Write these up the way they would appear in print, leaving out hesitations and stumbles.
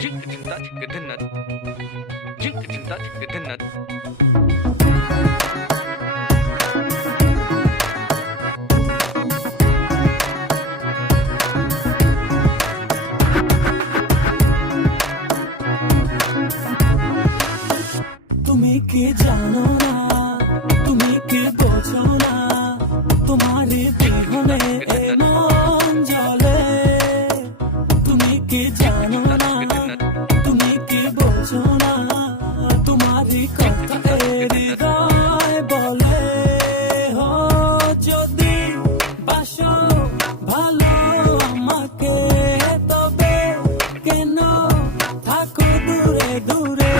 তুমি কি জানো না, তুমি কি বোঝো না, তোমার বিহনে এ মন জ্বলে। তুমি কি জানো না, তুমি কি বোঝো না, তোমারই কথা হৃদয় বলে। হো যদি বাসো ভালো আমাকে, তবে কেন থাকো দূরে দূরে।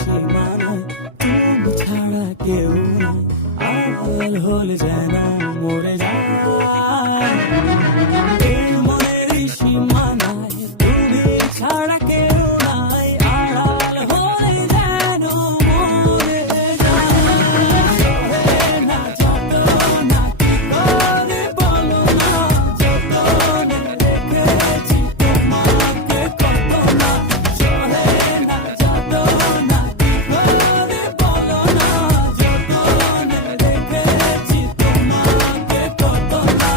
সীমানায় তুমি ছাড়া কেউ নাই, আড়াল হলে যেন মরে যায়। এই মনের সীমানায় তুমি ছাড়া কেউ নাই, আড়াল হলে যেন মরে যায়। না যত না কি করে বলো না, যতনে রেখেছি তোমাকে কত না। সহে না যত না কি করে বলো না, যতনে রেখেছি তোমাকে কত না।